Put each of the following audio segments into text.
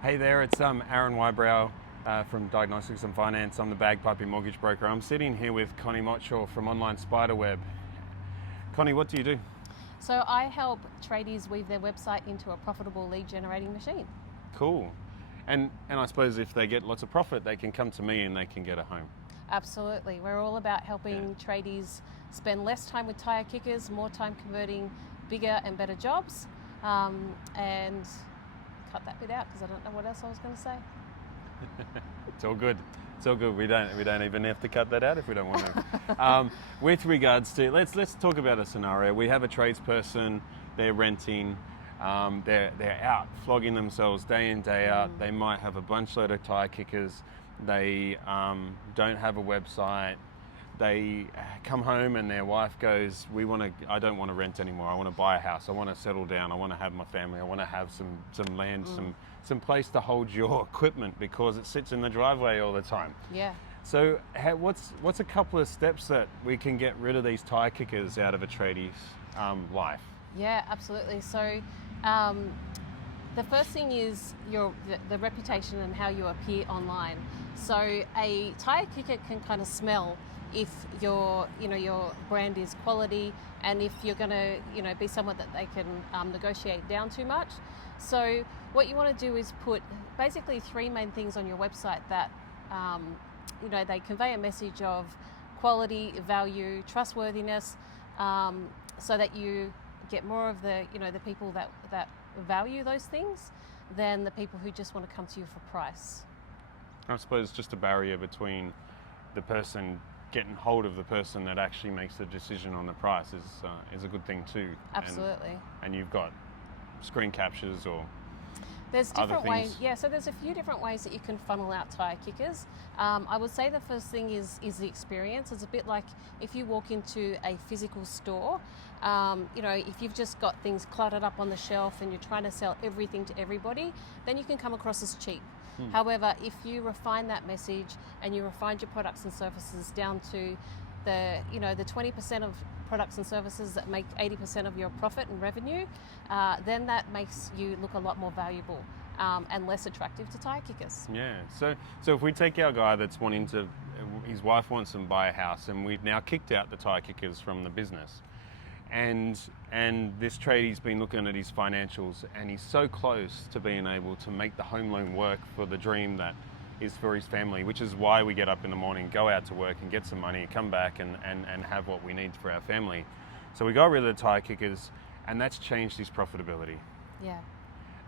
Hey there, it's Aaron Whybrow from Diagnostics and Finance. I'm the Bagpiping mortgage broker. I'm sitting here with Connie Mottshaw from Online Spiderweb. Connie, what do you do? So I help tradies weave their website into a profitable lead generating machine. Cool. And I suppose if they get lots of profit, they can come to me and they can get a home. Absolutely. We're all about helping tradies spend less time with tire kickers, more time converting bigger and better jobs. And cut that bit out because I don't know what else I was going to say. It's all good. It's all good. We don't even have to cut that out if we don't want to. With regards to, let's talk about a scenario. We have a tradesperson. They're renting. They're out flogging themselves day in, day out. They might have a bunch load of tire kickers. They don't have a website. They come home and their wife goes, I don't want to rent anymore. I want to buy a house. I want to settle down. I want to have my family. I want to have some land, some place to hold your equipment because it sits in the driveway all the time. Yeah. So what's a couple of steps that we can get rid of these tire kickers out of a tradie's life? Yeah, absolutely. So the first thing is the reputation and how you appear online. So a tire kicker can kind of smell if your brand is quality and if you're going to be someone that they can negotiate down too much. So what you want to do is put basically three main things on your website that they convey a message of quality, value, trustworthiness, so that you get more of the people that value those things than the people who just want to come to you for price. I suppose just a barrier between the person getting hold of the person that actually makes the decision on the price is a good thing too. Absolutely. And you've got screen captures or there's other different things. ways. Yeah, so there's a few different ways that you can funnel out tire kickers. I would say the first thing is the experience. It's a bit like if you walk into a physical store. If you've just got things cluttered up on the shelf and you're trying to sell everything to everybody, then you can come across as cheap. However, if you refine that message and you refine your products and services down to the 20% of products and services that make 80% of your profit and revenue, then that makes you look a lot more valuable and less attractive to tire kickers. Yeah. So if we take our guy that's his wife wants to buy a house, and we've now kicked out the tire kickers from the business, and this tradie's been looking at his financials, and he's so close to being able to make the home loan work for the dream that is for his family, which is why we get up in the morning, go out to work and get some money, come back and have what we need for our family. So we got rid of the tire kickers, and that's changed his profitability. Yeah.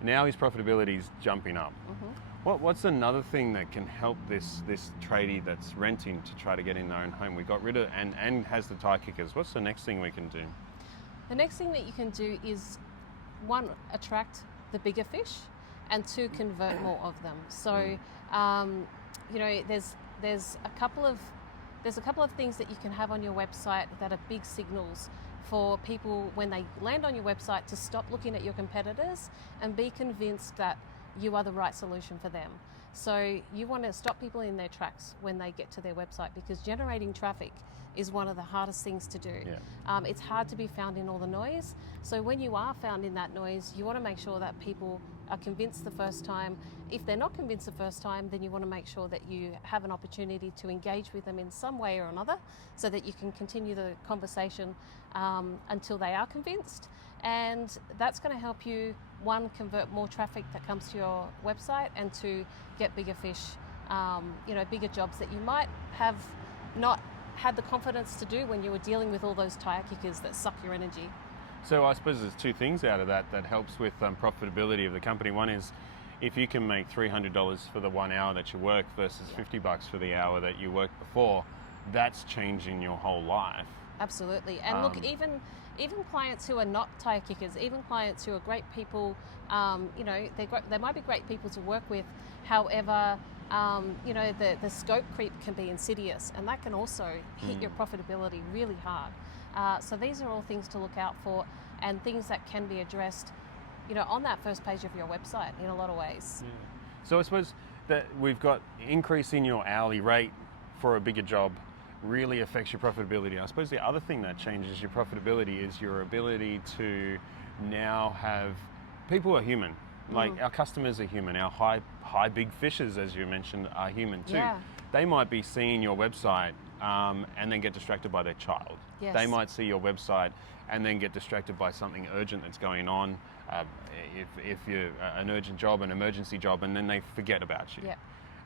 Now his profitability is jumping up. What's another thing that can help this tradie that's renting to try to get in their own home? We got rid of and has the tire kickers. What's the next thing we can do? The next thing that you can do is, one, attract the bigger fish, and two, convert more of them. So, there's a couple of things that you can have on your website that are big signals for people when they land on your website to stop looking at your competitors and be convinced that you are the right solution for them. So you want to stop people in their tracks when they get to their website, because generating traffic is one of the hardest things to do. Yeah. It's hard to be found in all the noise. So when you are found in that noise, you want to make sure that people are convinced the first time. If they're not convinced the first time, then you want to make sure that you have an opportunity to engage with them in some way or another so that you can continue the conversation until they are convinced. And that's going to help you, one, convert more traffic that comes to your website, and two, get bigger fish, bigger jobs that you might have not had the confidence to do when you were dealing with all those tire kickers that suck your energy. So I suppose there's two things out of that helps with profitability of the company. One is if you can make $300 for the 1 hour that you work versus $50 for the hour that you worked before, that's changing your whole life. Absolutely. And look, even clients who are not tire kickers, even clients who are great people, they might be great people to work with. However, the scope creep can be insidious, and that can also hit your profitability really hard. So these are all things to look out for, and things that can be addressed, on that first page of your website in a lot of ways. Yeah. So I suppose that we've got increasing your hourly rate for a bigger job really affects your profitability. I suppose the other thing that changes your profitability is your ability to now have, people are human. Like our customers are human. Our high big fishers, as you mentioned, are human too. Yeah. They might be seeing your website and then get distracted by their child. Yes. They might see your website and then get distracted by something urgent that's going on. If you're an urgent job, an emergency job, and then they forget about you. Yeah.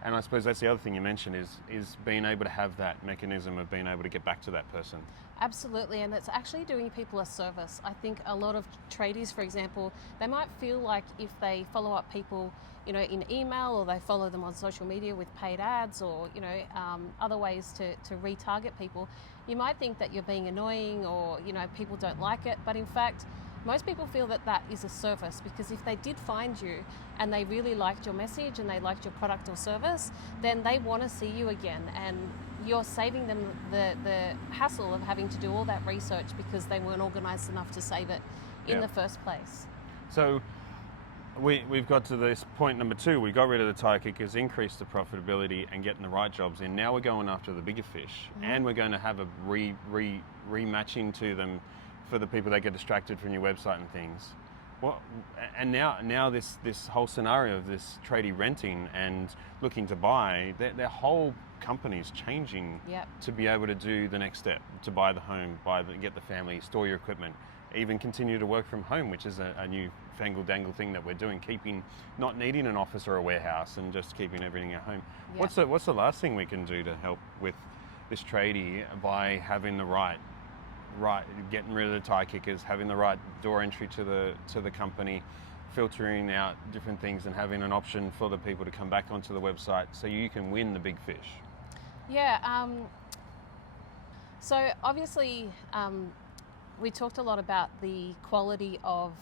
And I suppose that's the other thing you mentioned is being able to have that mechanism of being able to get back to that person. Absolutely, and it's actually doing people a service. I think a lot of tradies, for example, they might feel like if they follow up people, in email, or they follow them on social media with paid ads, or other ways to retarget people, you might think that you're being annoying, or people don't like it. But in fact, most people feel that that is a service, because if they did find you and they really liked your message and they liked your product or service, then they want to see you again, and you're saving them the hassle of having to do all that research because they weren't organized enough to save it in the first place. So we've got to this point number 2. We got rid of the tire kickers, increased the profitability and getting the right jobs in. Now we're going after the bigger fish, and we're going to have a rematching to them for the people that get distracted from your website and things. And now this whole scenario of this tradie renting and looking to buy, their whole company's changing to be able to do the next step, to buy the home, get the family, store your equipment, even continue to work from home, which is a new fangle dangle thing that we're doing, not needing an office or a warehouse and just keeping everything at home. What's the last thing we can do to help with this tradie by having the right, getting rid of the tire kickers, having the right door entry to the company, filtering out different things, and having an option for the people to come back onto the website so you can win the big fish? Yeah. So obviously, we talked a lot about the quality of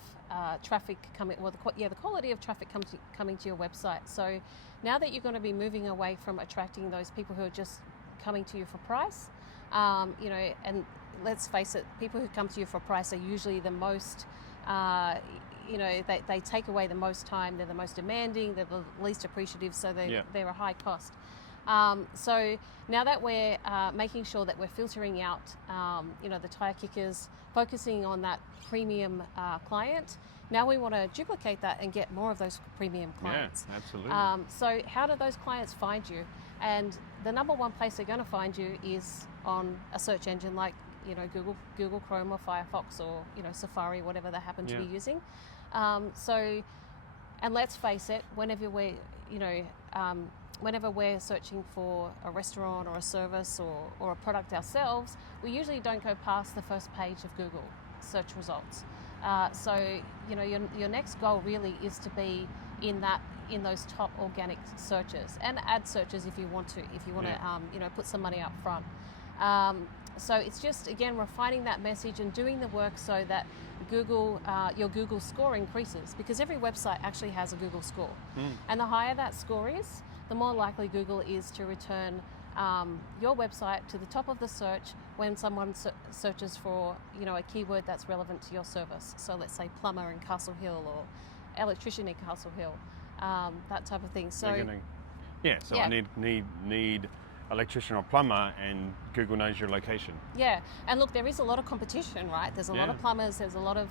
traffic coming. Well, the quality of traffic coming to your website. So now that you're going to be moving away from attracting those people who are just coming to you for price, and let's face it, people who come to you for price are usually the most, they take away the most time, they're the most demanding, they're the least appreciative, so they're a high cost. So now that we're making sure that we're filtering out, the tire kickers, focusing on that premium client, now we want to duplicate that and get more of those premium clients. Yeah, absolutely. So how do those clients find you? And the number one place they're going to find you is on a search engine like Google Chrome or Firefox or Safari, whatever they happen to be using. And let's face it, whenever we're searching for a restaurant or a service or a product ourselves, we usually don't go past the first page of Google search results. So your next goal really is to be in those top organic searches and ad searches if you want to put some money up front. So it's just, again, refining that message and doing the work so that your Google score increases, because every website actually has a Google score. And the higher that score is, the more likely Google is to return your website to the top of the search when someone searches for a keyword that's relevant to your service. So let's say plumber in Castle Hill or electrician in Castle Hill, that type of thing. So I need electrician or plumber, and Google knows your location. Yeah, and look, there is a lot of competition, right? There's a lot of plumbers, there's a lot of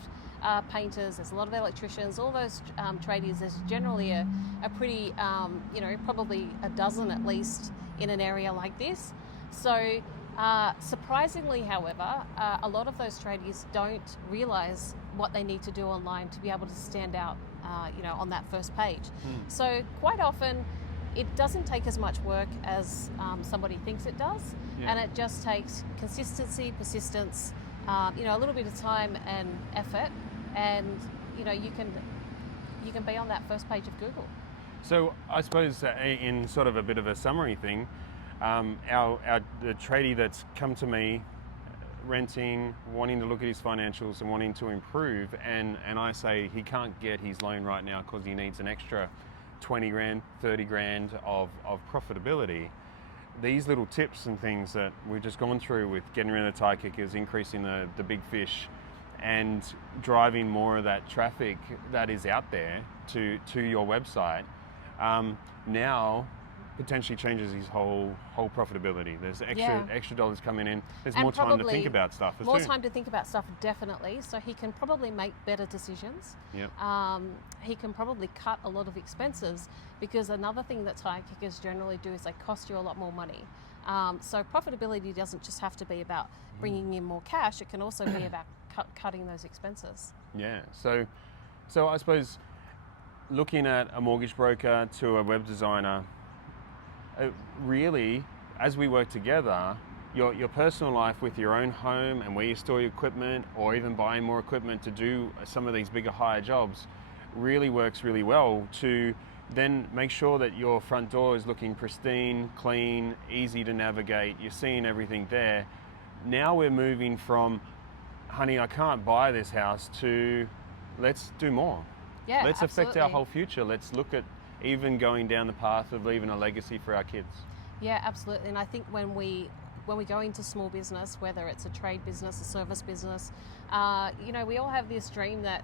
painters, there's a lot of electricians, all those tradies. There's generally a pretty, probably a dozen at least in an area like this. So surprisingly, however, a lot of those tradies don't realize what they need to do online to be able to stand out, on that first page. So quite often, it doesn't take as much work as somebody thinks it does, and it just takes consistency, persistence, a little bit of time and effort, and you can be on that first page of Google. So I suppose in sort of a bit of a summary thing, the tradie that's come to me, renting, wanting to look at his financials and wanting to improve, and I say he can't get his loan right now because he needs an extra 20 grand, 30 grand of profitability. These little tips and things that we've just gone through with getting rid of the tire kickers, increasing the big fish, and driving more of that traffic that is out there to your website, now potentially changes his whole profitability. There's Yeah. extra dollars coming in. There's And more time to probably think about stuff. more too. time to think about stuff, definitely. So he can probably make better decisions. Yep. He can probably cut a lot of expenses, because another thing that tire kickers generally do is they cost you a lot more money. So profitability doesn't just have to be about bringing in more cash. It can also be about cutting those expenses. Yeah. So I suppose looking at a mortgage broker to a web designer, really, as we work together, your personal life with your own home and where you store your equipment, or even buying more equipment to do some of these bigger, higher jobs, really works really well to then make sure that your front door is looking pristine, clean, easy to navigate. You're seeing everything there. Now we're moving from, honey, I can't buy this house, to let's do more. Yeah, Let's affect our absolutely. whole future. Let's look at even going down the path of leaving a legacy for our kids. Yeah, absolutely. And I think when we go into small business, whether it's a trade business, a service business, we all have this dream that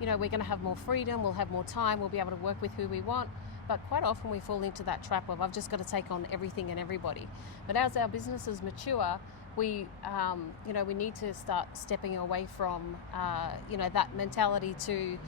we're going to have more freedom, we'll have more time, we'll be able to work with who we want. But quite often we fall into that trap of, I've just got to take on everything and everybody. But as our businesses mature, we need to start stepping away from that mentality to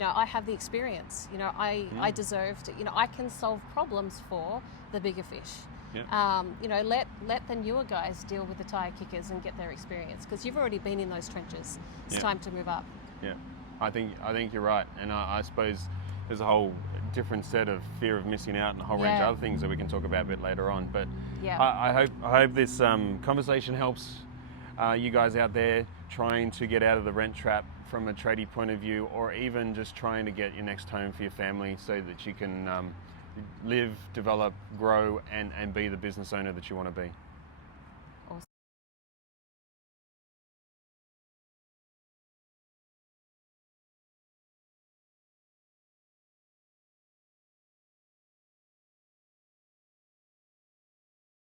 I have the experience. I deserve to. I can solve problems for the bigger fish. Yeah. Let the newer guys deal with the tire kickers and get their experience, because you've already been in those trenches. It's time to move up. Yeah, I think you're right, and I suppose there's a whole different set of fear of missing out and a whole range of other things that we can talk about a bit later on. But I hope this conversation helps you guys out there trying to get out of the rent trap from a tradie point of view, or even just trying to get your next home for your family so that you can live, develop, grow, and be the business owner that you want to be.